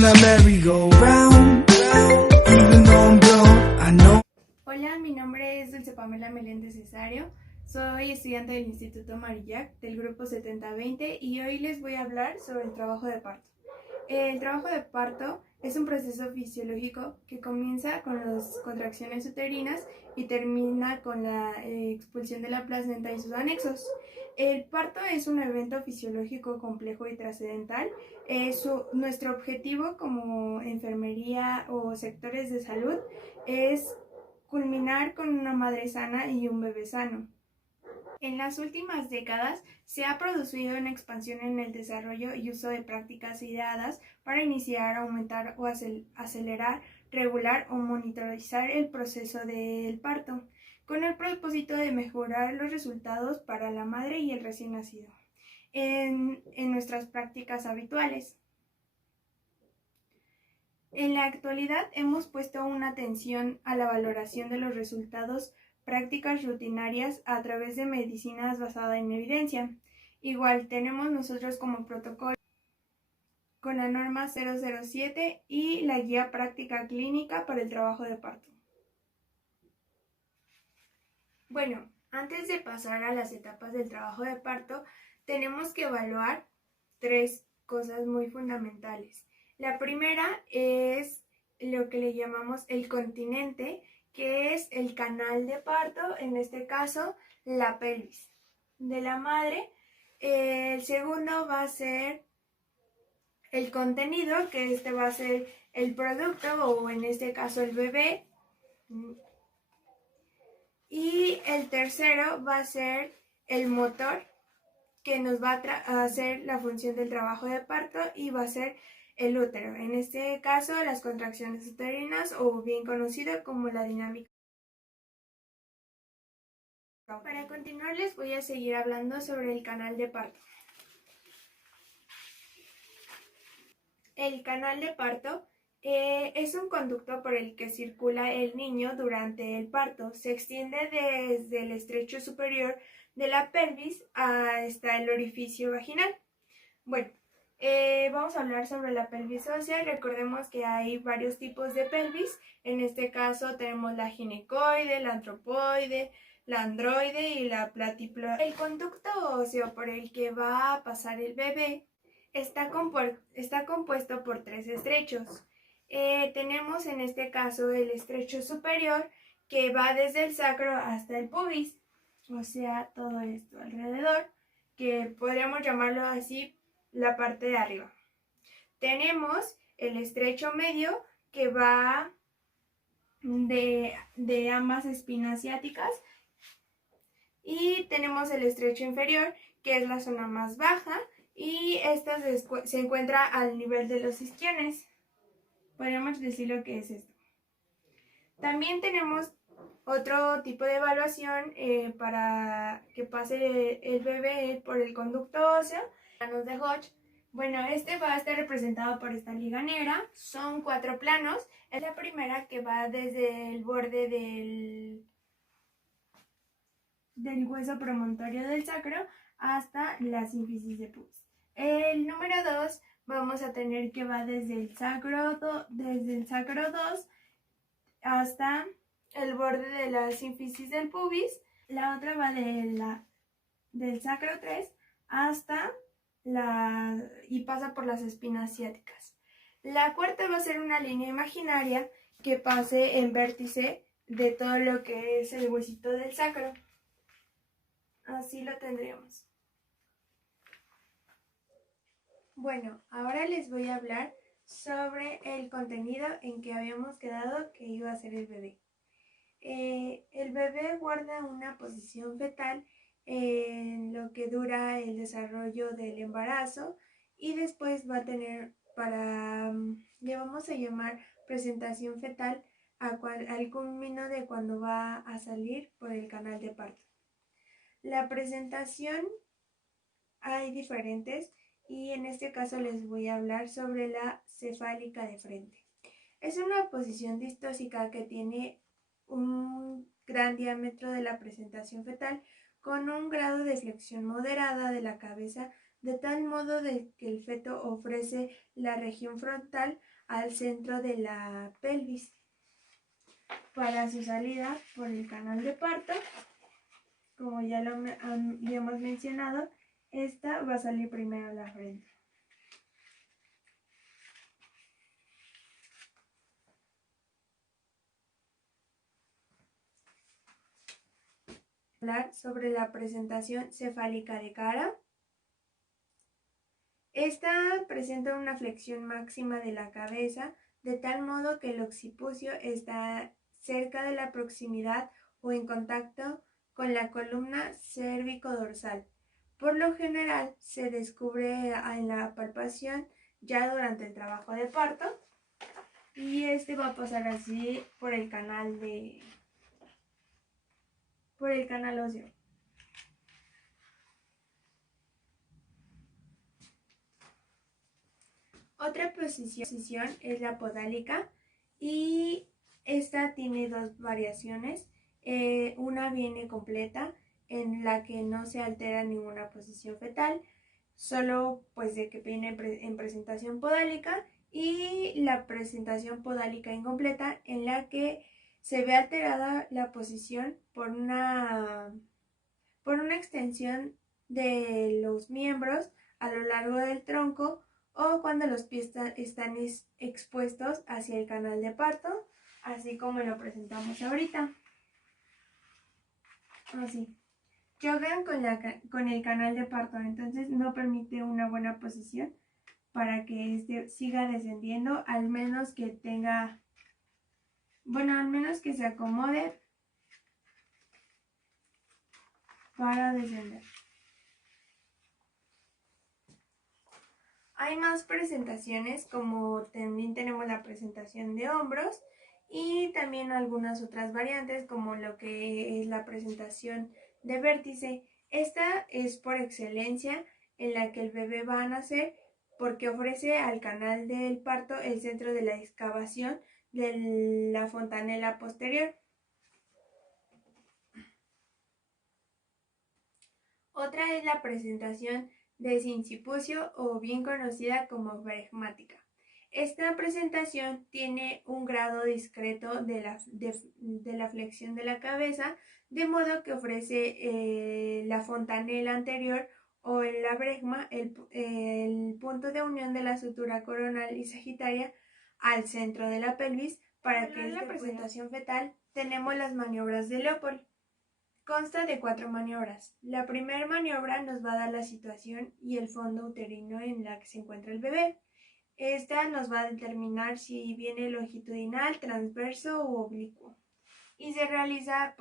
the merry-go-round. Even though I'm grown, I know. Hola, mi nombre es Dulce Pamela Meléndez Cesario. Soy estudiante del Instituto Marillac del grupo 7020 y hoy les voy a hablar sobre el trabajo de parto. El trabajo de parto es un proceso fisiológico que comienza con las contracciones uterinas y termina con la expulsión de la placenta y sus anexos. El parto es un evento fisiológico complejo y trascendental. Nuestro objetivo como enfermería o sectores de salud es culminar con una madre sana y un bebé sano. En las últimas décadas se ha producido una expansión en el desarrollo y uso de prácticas ideadas para iniciar, aumentar o acelerar, regular o monitorizar el proceso del parto, con el propósito de mejorar los resultados para la madre y el recién nacido en nuestras prácticas habituales. En la actualidad hemos puesto una atención a la valoración de los resultados prácticas rutinarias a través de medicinas basadas en evidencia. Igual tenemos nosotros como protocolo con la norma 007 y la guía práctica clínica para el trabajo de parto. Bueno, antes de pasar a las etapas del trabajo de parto, tenemos que evaluar tres cosas muy fundamentales. La primera es lo que le llamamos el continente, que es el canal de parto, en este caso la pelvis de la madre. El segundo va a ser el contenido, que este va a ser el producto o en este caso el bebé. Y el tercero va a ser el motor, que nos va a hacer la función del trabajo de parto y va a ser el útero, en este caso las contracciones uterinas o bien conocido como la dinámica. Para continuar les voy a seguir hablando sobre el canal de parto. El canal de parto es un conducto por el que circula el niño durante el parto. Se extiende desde el estrecho superior de la pelvis hasta el orificio vaginal. Bueno, vamos a hablar sobre la pelvis ósea. Recordemos que hay varios tipos de pelvis. En este caso tenemos la ginecoide, la antropoide, la androide y la platiploide. El conducto óseo por el que va a pasar el bebé está compuesto por tres estrechos. Tenemos en este caso el estrecho superior, que va desde el sacro hasta el pubis, o sea, todo esto alrededor, que podríamos llamarlo así, la parte de arriba. Tenemos el estrecho medio, que va de ambas espinas ciáticas, y tenemos el estrecho inferior, que es la zona más baja, y esta se encuentra al nivel de los isquiones. Podríamos decir lo que es esto. También tenemos otro tipo de evaluación para que pase el bebé por el conducto óseo, planos de Hodge. Bueno, este va a estar representado por esta liga negra. Son 4 planos. Es la primera, que va desde el borde del hueso promontorio del sacro hasta la sínfisis de pubis. El número 2 vamos a tener que va desde el sacro 2 hasta el borde de la sínfisis del pubis. La otra va del sacro 3 hasta y pasa por las espinas ciáticas. La cuarta va a ser una línea imaginaria que pase en vértice de todo lo que es el huesito del sacro. Así lo tendríamos. Bueno, ahora les voy a hablar sobre el contenido en que habíamos quedado que iba a ser el bebé. El bebé guarda una posición fetal en lo que dura el desarrollo del embarazo y después va a tener le vamos a llamar presentación fetal al culmino de cuando va a salir por el canal de parto. La presentación hay diferentes y en este caso les voy a hablar sobre la cefálica de frente. Es una posición distósica que tiene un gran diámetro de la presentación fetal con un grado de flexión moderada de la cabeza de tal modo de que el feto ofrece la región frontal al centro de la pelvis. Para su salida por el canal de parto, como ya lo habíamos mencionado, esta va a salir primero a la frente. Hablar sobre la presentación cefálica de cara. Esta presenta una flexión máxima de la cabeza, de tal modo que el occipucio está cerca de la proximidad o en contacto con la columna cérvico-dorsal. Por lo general se descubre en la palpación ya durante el trabajo de parto, y este va a pasar así por el canal óseo. Otra posición es la podálica, y esta tiene dos variaciones. Una viene completa, en la que no se altera ninguna posición fetal, solo pues de que viene en presentación podálica, y la presentación podálica incompleta, en la que se ve alterada la posición por una extensión de los miembros a lo largo del tronco, o cuando los pies están expuestos hacia el canal de parto, así como lo presentamos ahorita. Así. Chocan con el canal de parto, entonces no permite una buena posición para que este siga descendiendo, al menos que se acomode para descender. Hay más presentaciones, como también tenemos la presentación de hombros, y también algunas otras variantes, como lo que es la presentación de vértice. Esta es por excelencia en la que el bebé va a nacer, porque ofrece al canal del parto el centro de la excavación de la fontanela posterior. Otra es la presentación de sincipucio, o bien conocida como flegmática. Esta presentación tiene un grado discreto de la flexión de la cabeza, de modo que ofrece la fontanela anterior o la bregma, el punto de unión de la sutura coronal y sagitaria, al centro de la pelvis. Para que la presentación fetal tenemos las maniobras de Leopold. Consta de 4 maniobras. La primera maniobra nos va a dar la situación y el fondo uterino en la que se encuentra el bebé. Esta nos va a determinar si viene longitudinal, transverso u oblicuo. Y se realiza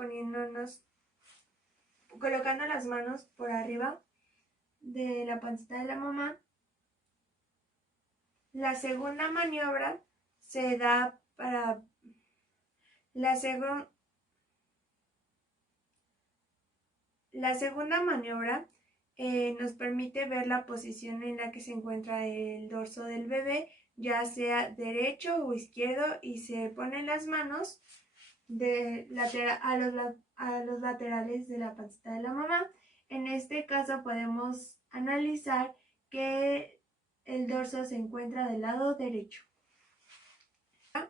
colocando las manos por arriba de la pancita de la mamá. La segunda maniobra se da para La segunda maniobra nos permite ver la posición en la que se encuentra el dorso del bebé, ya sea derecho o izquierdo, y se ponen las manos a los laterales de la pancita de la mamá. En este caso podemos analizar que el dorso se encuentra del lado derecho.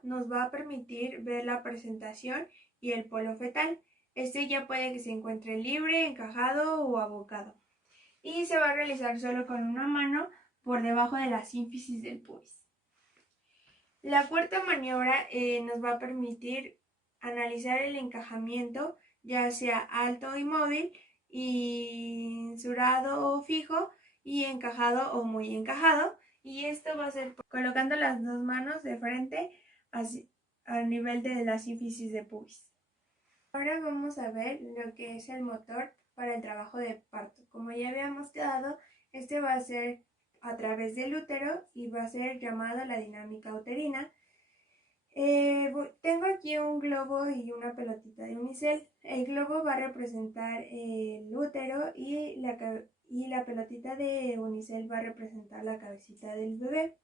Nos va a permitir ver la presentación y el polo fetal. Este ya puede que se encuentre libre, encajado o abocado. Y se va a realizar solo con una mano por debajo de la sínfisis del pubis. La cuarta maniobra nos va a permitir analizar el encajamiento, ya sea alto y móvil, y surado o fijo, y encajado o muy encajado. Y esto va a ser colocando las dos manos de frente a nivel de la sínfisis de pubis. Ahora vamos a ver lo que es el motor para el trabajo de parto. Como ya habíamos quedado, este va a ser a través del útero y va a ser llamado la dinámica uterina. Tengo aquí un globo y una pelotita de unicel. El globo va a representar el útero, y la pelotita de unicel va a representar la cabecita del bebé.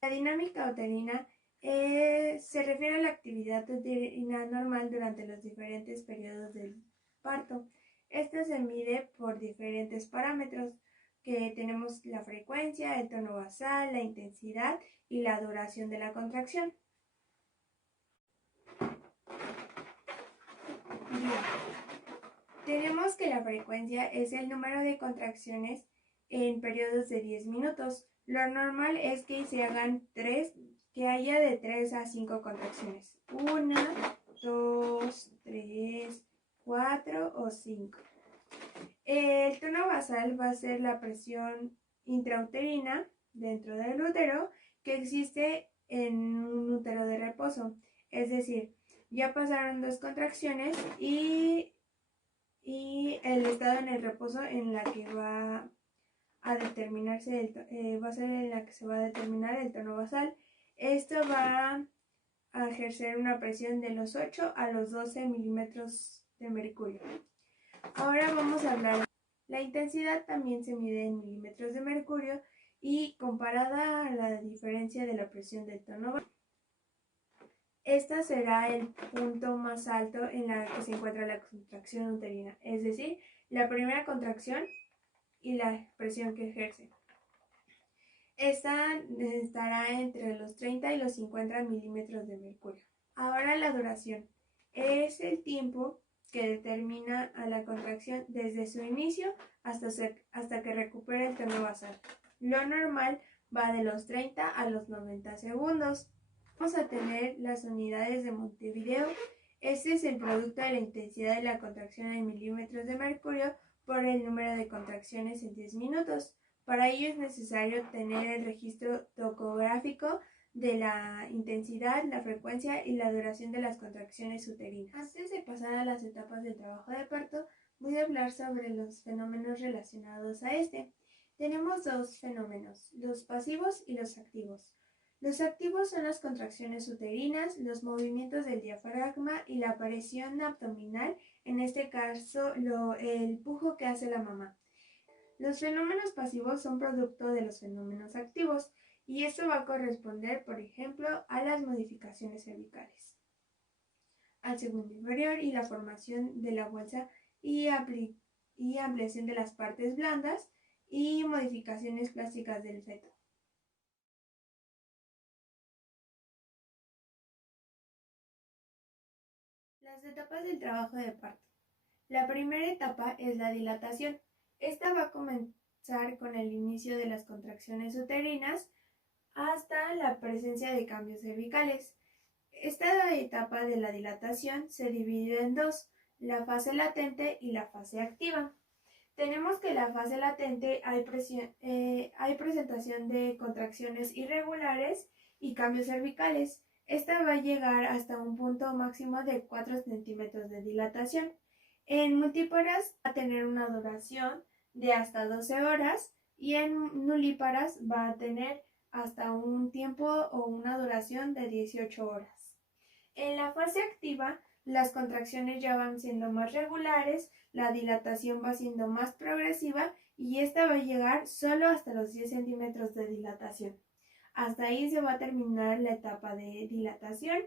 La dinámica uterina Se refiere a la actividad uterina normal durante los diferentes periodos del parto. Esto se mide por diferentes parámetros, que tenemos la frecuencia, el tono basal, la intensidad y la duración de la contracción. Bien. Tenemos que la frecuencia es el número de contracciones en periodos de 10 minutos. Lo normal es que se hagan que haya de 3 a 5 contracciones. 1, 2, 3, 4 o 5. El tono basal va a ser la presión intrauterina dentro del útero que existe en un útero de reposo. Es decir, ya pasaron 2 contracciones y el estado en el reposo en la que va a determinarse va a ser en la que se va a determinar el tono basal. Esto va a ejercer una presión de los 8 a los 12 milímetros de mercurio. Ahora vamos a hablar. La intensidad también se mide en milímetros de mercurio y comparada a la diferencia de la presión del tono basal. Esta será el punto más alto en la que se encuentra la contracción uterina, es decir, la primera contracción y la presión que ejerce. Esta estará entre los 30 y los 50 milímetros de mercurio. Ahora la duración es el tiempo que determina a la contracción desde su inicio hasta que recupera el tono basal. Lo normal va de los 30 a los 90 segundos. Vamos a tener las unidades de Montevideo. Este es el producto de la intensidad de la contracción en milímetros de mercurio por el número de contracciones en 10 minutos. Para ello es necesario tener el registro topográfico de la intensidad, la frecuencia y la duración de las contracciones uterinas. Antes de pasar a las etapas del trabajo de parto, voy a hablar sobre los fenómenos relacionados a este. Tenemos 2 fenómenos, los pasivos y los activos. Los activos son las contracciones uterinas, los movimientos del diafragma y la presión abdominal, en este caso el pujo que hace la mamá. Los fenómenos pasivos son producto de los fenómenos activos y esto va a corresponder, por ejemplo, a las modificaciones cervicales, al segundo inferior y la formación de la bolsa y ampliación de las partes blandas y modificaciones plásticas del feto. Las etapas del trabajo de parto. La primera etapa es la dilatación. Esta va a comenzar con el inicio de las contracciones uterinas hasta la presencia de cambios cervicales. Esta etapa de la dilatación se divide en 2, la fase latente y la fase activa. Tenemos que en la fase latente hay presentación de contracciones irregulares y cambios cervicales. Esta va a llegar hasta un punto máximo de 4 centímetros de dilatación. En multíparas va a tener una duración de hasta 12 horas y en nulíparas va a tener hasta un tiempo o una duración de 18 horas. En la fase activa, las contracciones ya van siendo más regulares, la dilatación va siendo más progresiva y esta va a llegar solo hasta los 10 centímetros de dilatación. Hasta ahí se va a terminar la etapa de dilatación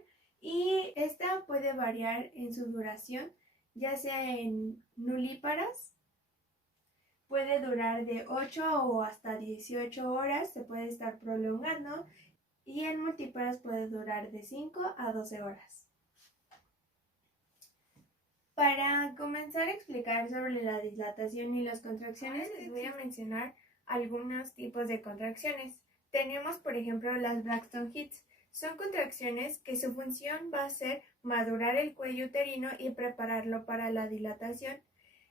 y esta puede variar en su duración, ya sea en nulíparas, puede durar de 8 o hasta 18 horas, se puede estar prolongando, y en multíparas puede durar de 5 a 12 horas. Para comenzar a explicar sobre la dilatación y las contracciones, les voy a mencionar algunos tipos de contracciones. Tenemos, por ejemplo, las Braxton Hicks. Son contracciones que su función va a ser madurar el cuello uterino y prepararlo para la dilatación.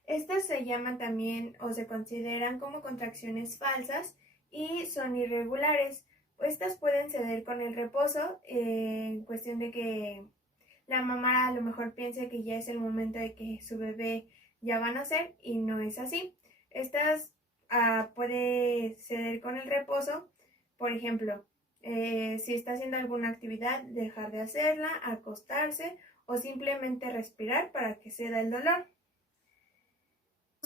Estas se llaman también o se consideran como contracciones falsas y son irregulares. Estas pueden ceder con el reposo en cuestión de que la mamá a lo mejor piense que ya es el momento de que su bebé ya va a nacer y no es así. Estas puede ceder con el reposo, por ejemplo, si está haciendo alguna actividad, dejar de hacerla, acostarse o simplemente respirar para que ceda el dolor.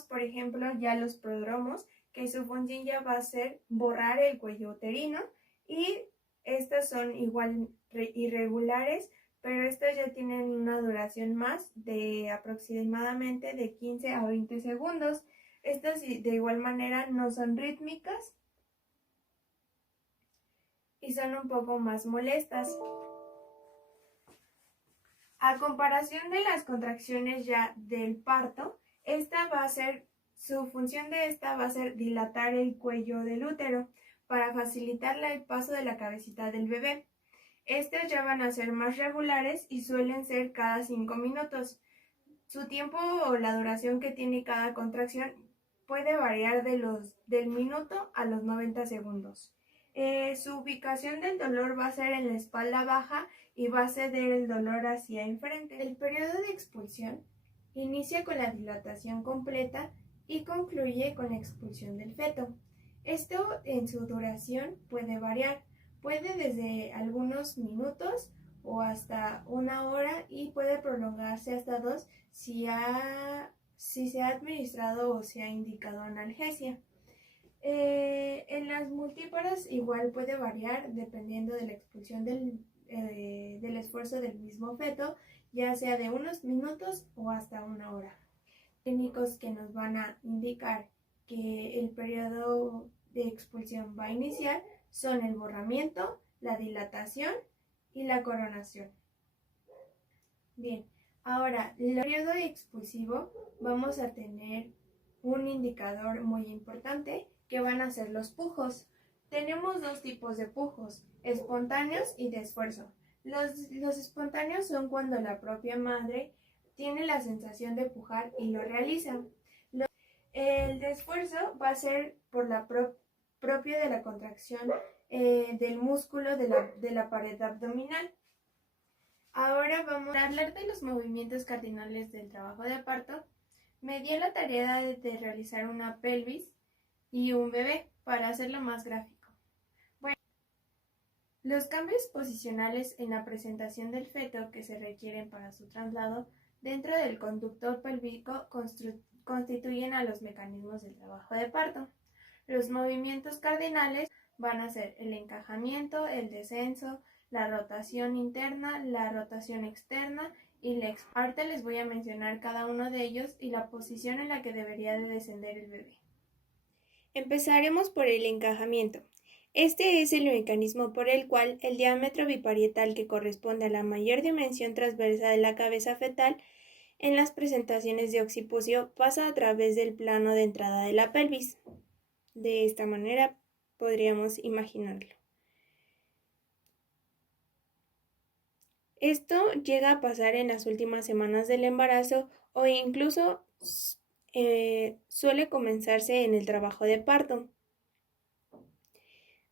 Por ejemplo, ya los prodromos, que su función ya va a ser borrar el cuello uterino y Estas son igual irregulares, pero estas ya tienen una duración más de aproximadamente de 15 a 20 segundos. Estas de igual manera no son rítmicas y son un poco más molestas. A comparación de las contracciones ya del parto, su función de esta va a ser dilatar el cuello del útero para facilitar el paso de la cabecita del bebé. Estas ya van a ser más regulares y suelen ser cada 5 minutos. Su tiempo o la duración que tiene cada contracción puede variar del minuto a los 90 segundos. Su ubicación del dolor va a ser en la espalda baja y va a ceder el dolor hacia enfrente. El periodo de expulsión inicia con la dilatación completa y concluye con la expulsión del feto. Esto en su duración puede variar, puede desde algunos minutos o hasta 1 hora y puede prolongarse hasta 2 si se ha administrado o se ha indicado analgesia. En las multíparas igual puede variar dependiendo de la expulsión del esfuerzo del mismo feto, ya sea de unos minutos o hasta 1 hora. Técnicos que nos van a indicar que el periodo de expulsión va a iniciar son el borramiento, la dilatación y la coronación. Bien, ahora, en el periodo expulsivo vamos a tener un indicador muy importante que van a ser los pujos. Tenemos dos tipos de pujos, espontáneos y de esfuerzo. Los espontáneos son cuando la propia madre tiene la sensación de pujar y lo realiza. El de esfuerzo va a ser por la propia de la contracción del músculo de la pared abdominal. Ahora vamos a hablar de los movimientos cardinales del trabajo de parto. Me di la tarea de realizar una pelvis y un bebé para hacerlo más gráfico. Bueno, los cambios posicionales en la presentación del feto que se requieren para su traslado dentro del conducto pélvico constituyen a los mecanismos del trabajo de parto. Los movimientos cardinales van a ser el encajamiento, el descenso, la rotación interna, la rotación externa y la expansión. Ahorita les voy a mencionar cada uno de ellos y la posición en la que debería de descender el bebé. Empezaremos por el encajamiento. Este es el mecanismo por el cual el diámetro biparietal que corresponde a la mayor dimensión transversa de la cabeza fetal en las presentaciones de occipucio pasa a través del plano de entrada de la pelvis. De esta manera podríamos imaginarlo. Esto llega a pasar en las últimas semanas del embarazo o incluso suele comenzarse en el trabajo de parto.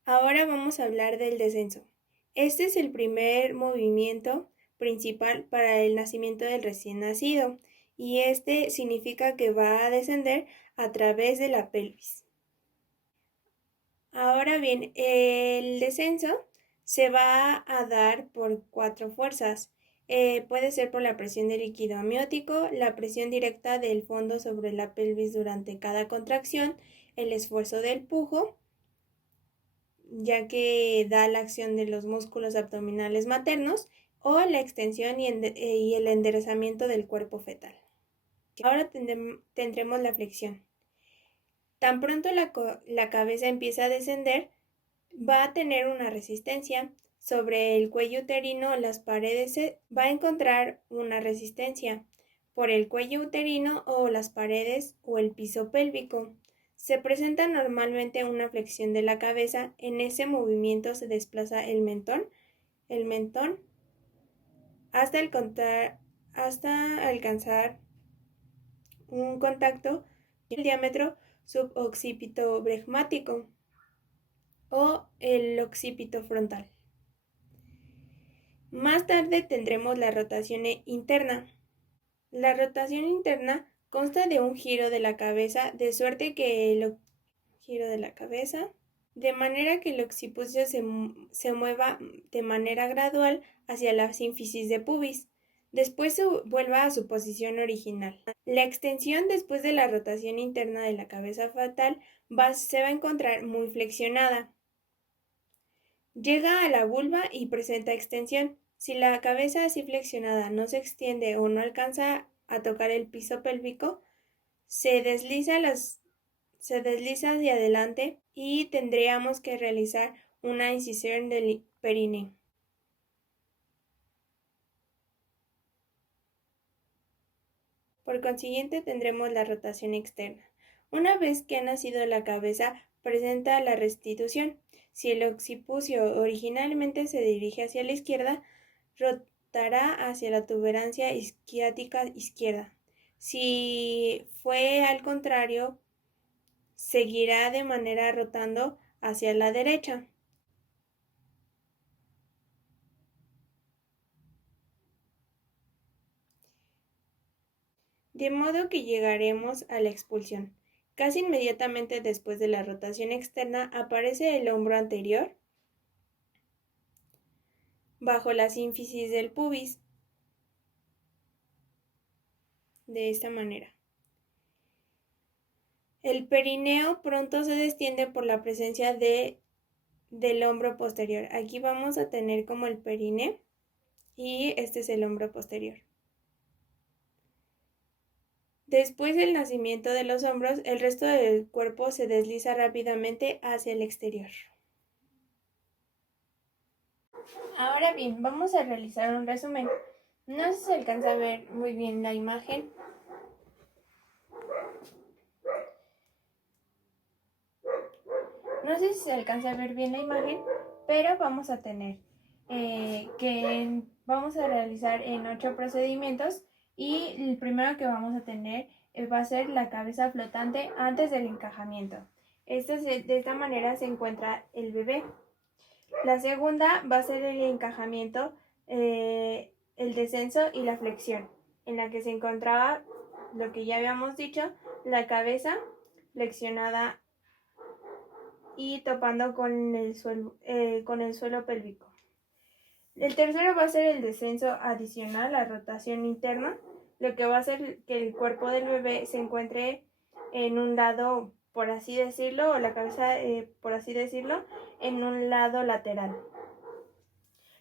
Ahora vamos a hablar del descenso. Este es el primer movimiento principal para el nacimiento del recién nacido y este significa que va a descender a través de la pelvis. Ahora bien, el descenso se va a dar por 4 fuerzas. Puede ser por la presión del líquido amniótico, la presión directa del fondo sobre la pelvis durante cada contracción, el esfuerzo del pujo, ya que da la acción de los músculos abdominales maternos, o la extensión y el enderezamiento del cuerpo fetal. Ahora tendremos la flexión. Tan pronto la cabeza empieza a descender, va a tener una resistencia. Sobre el cuello uterino, las paredes va a encontrar una resistencia por el cuello uterino o las paredes o el piso pélvico. Se presenta normalmente una flexión de la cabeza. En ese movimiento se desplaza el mentón hasta alcanzar un contacto en el diámetro suboccipito bregmático o el occipito frontal. Más tarde tendremos la rotación interna. La rotación interna consta de un giro de la cabeza de manera que el occipucio se mueva de manera gradual hacia la sínfisis de pubis. Después vuelva a su posición original. La extensión después de la rotación interna de la cabeza fetal se va a encontrar muy flexionada. Llega a la vulva y presenta extensión. Si la cabeza así flexionada no se extiende o no alcanza a tocar el piso pélvico, se desliza hacia adelante y tendríamos que realizar una incisión del perineo. Por consiguiente, tendremos la rotación externa. Una vez que ha nacido la cabeza, presenta la restitución. Si el occipucio originalmente se dirige hacia la izquierda, rotará hacia la tuberancia isquiática izquierda. Si fue al contrario, seguirá de manera rotando hacia la derecha. De modo que llegaremos a la expulsión. Casi inmediatamente después de la rotación externa aparece el hombro anterior bajo la sínfisis del pubis, de esta manera. El perineo pronto se destiende por la presencia del hombro posterior. Aquí vamos a tener como el perineo y este es el hombro posterior. Después del nacimiento de los hombros, el resto del cuerpo se desliza rápidamente hacia el exterior. Ahora bien, vamos a realizar un resumen. No sé si se alcanza a ver muy bien la imagen. No sé si se alcanza a ver bien la imagen, pero vamos a tener vamos a realizar en 8 procedimientos y el primero que vamos a tener va a ser la cabeza flotante antes del encajamiento. De esta manera se encuentra el bebé. La segunda va a ser el encajamiento, el descenso y la flexión, en la que se encontraba lo que ya habíamos dicho, la cabeza flexionada y topando con el suelo pélvico. El tercero va a ser el descenso adicional, la rotación interna, lo que va a hacer que el cuerpo del bebé se encuentre en un lado, por así decirlo, o la cabeza, por así decirlo, en un lado lateral.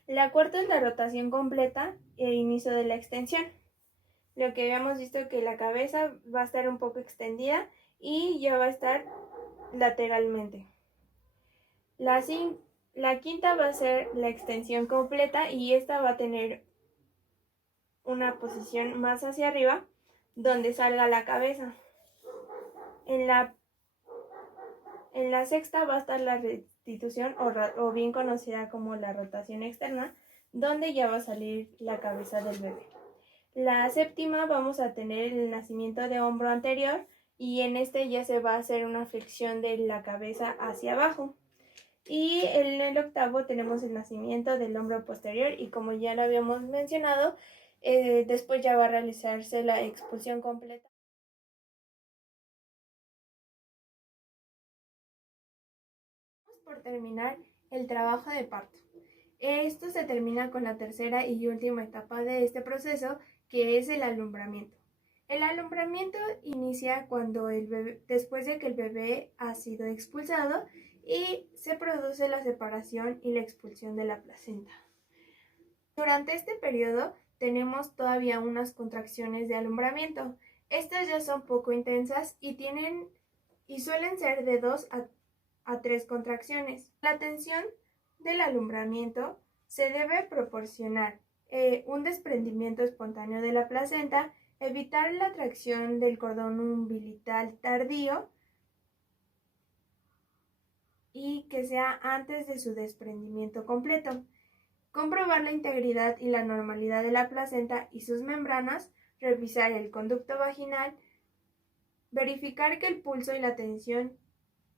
La cuarta es la rotación completa e inicio de la extensión. Lo que habíamos visto que la cabeza va a estar un poco extendida y ya va a estar lateralmente. La quinta va a ser la extensión completa y esta va a tener una posición más hacia arriba donde salga la cabeza. En la sexta va a estar la restitución o bien conocida como la rotación externa, donde ya va a salir la cabeza del bebé. La séptima vamos a tener el nacimiento de hombro anterior y en este ya se va a hacer una flexión de la cabeza hacia abajo. Y en el octavo tenemos el nacimiento del hombro posterior y como ya lo habíamos mencionado, después ya va a realizarse la expulsión completa. Vamos por terminar el trabajo de parto. Esto se termina con la tercera y última etapa de este proceso, que es el alumbramiento. El alumbramiento inicia después de que el bebé ha sido expulsado y se produce la separación y la expulsión de la placenta. Durante este periodo tenemos todavía unas contracciones de alumbramiento. Estas ya son poco intensas y suelen ser de 2 a 3 contracciones. La tensión del alumbramiento se debe proporcionar un desprendimiento espontáneo de la placenta, evitar la tracción del cordón umbilical tardío y que sea antes de su desprendimiento completo. Comprobar la integridad y la normalidad de la placenta y sus membranas, revisar el conducto vaginal, verificar que el pulso y la tensión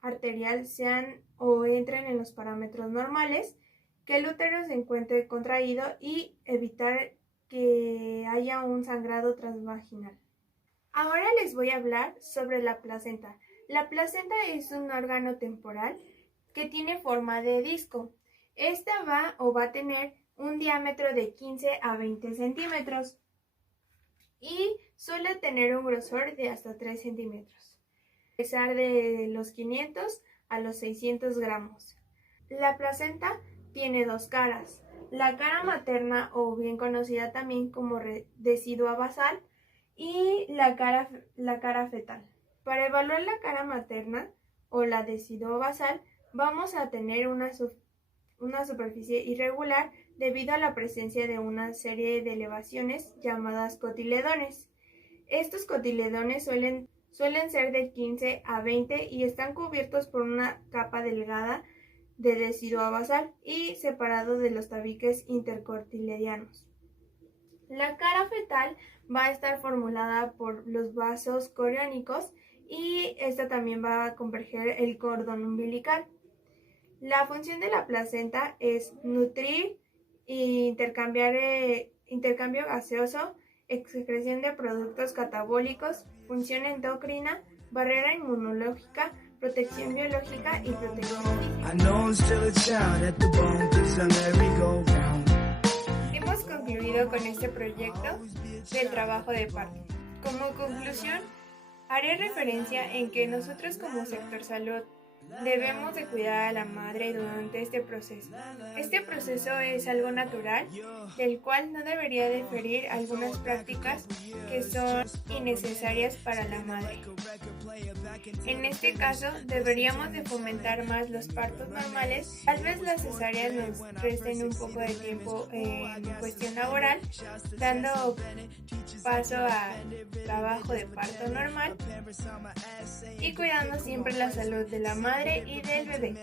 arterial sean o entren en los parámetros normales, que el útero se encuentre contraído y evitar que haya un sangrado transvaginal. Ahora les voy a hablar sobre la placenta. La placenta es un órgano temporal que tiene forma de disco. Esta va a tener un diámetro de 15 a 20 centímetros y suele tener un grosor de hasta 3 centímetros, pesar de los 500 a los 600 gramos. La placenta tiene dos caras. La cara materna, o bien conocida también como decidua basal, y la cara fetal. Para evaluar la cara materna o la decidua basal, vamos a tener una superficie irregular debido a la presencia de una serie de elevaciones llamadas cotiledones. Estos cotiledones suelen ser de 15 a 20 y están cubiertos por una capa delgada de decidua basal y separado de los tabiques intercotiledóneos. La cara fetal va a estar formulada por los vasos coriónicos y esta también va a converger el cordón umbilical. La función de la placenta es nutrir, intercambio gaseoso, excreción de productos catabólicos, función endocrina, barrera inmunológica, protección biológica y protección física. Hemos concluido con este proyecto del trabajo de parto. Como conclusión, haré referencia en que nosotros como sector salud debemos de cuidar a la madre durante este proceso. Este proceso es algo natural, del cual no debería diferir algunas prácticas que son innecesarias para la madre. En este caso, deberíamos de fomentar más los partos normales. Tal vez las cesáreas nos resten un poco de tiempo en cuestión laboral, dando paso al trabajo de parto normal y cuidando siempre la salud de la madre y del bebé.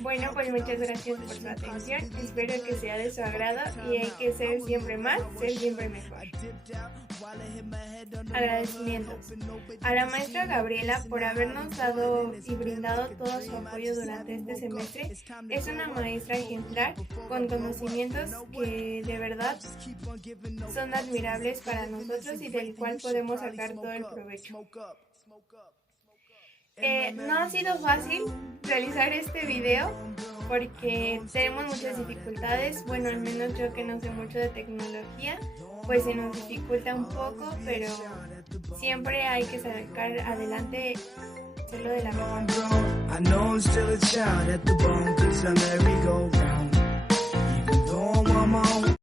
Bueno, pues muchas gracias por su atención, espero que sea de su agrado y hay que ser siempre más, ser siempre mejor. Agradecimientos a la maestra Gabriela por habernos dado y brindado todo su apoyo durante este semestre. Es una maestra ejemplar con conocimientos que de verdad son admirables para nosotros y del cual podemos sacar todo el provecho. No ha sido fácil realizar este video porque tenemos muchas dificultades. Bueno, al menos yo que no sé mucho de tecnología, pues se nos dificulta un poco, pero siempre hay que sacar adelante, hacerlo de la mejor manera.